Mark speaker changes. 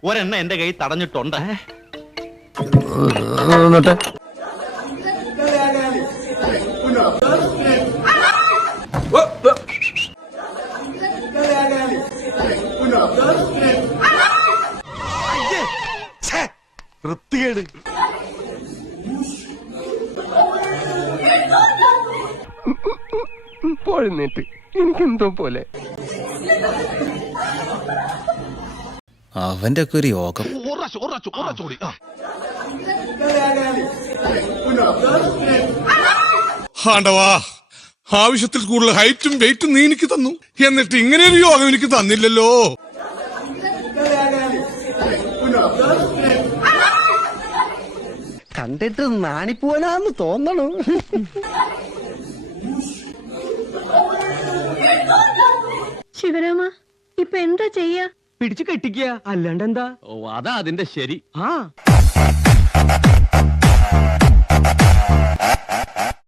Speaker 1: ഒരെണ്ണ എന്റെ കൈ തടഞ്ഞിട്ടുണ്ട്. വൃത്തികേട്.
Speaker 2: പോഴുന്നേറ്റ് എനിക്കെന്തോ പോലെ.
Speaker 3: അവന്റെ ഒക്കെ ഒരു യോഗം.
Speaker 4: ആണ്ടവാ, ആവശ്യത്തിൽ കൂടുതൽ ഹൈറ്റും വെയിറ്റും നീ എനിക്ക് തന്നു, എന്നിട്ട് ഇങ്ങനെയൊരു യോഗം എനിക്ക് തന്നില്ലല്ലോ.
Speaker 2: കണ്ടിട്ട് നാണിപ്പോനാന്ന് തോന്നണു.
Speaker 5: ശിവരാമ, ഇപ്പൊ എന്താ ചെയ്യാ?
Speaker 2: പിടിച്ചു കെട്ടിക്കുക, അല്ലാണ്ട് എന്താ?
Speaker 1: ഓ, അതാ അതിന്റെ ശരി.
Speaker 2: ആ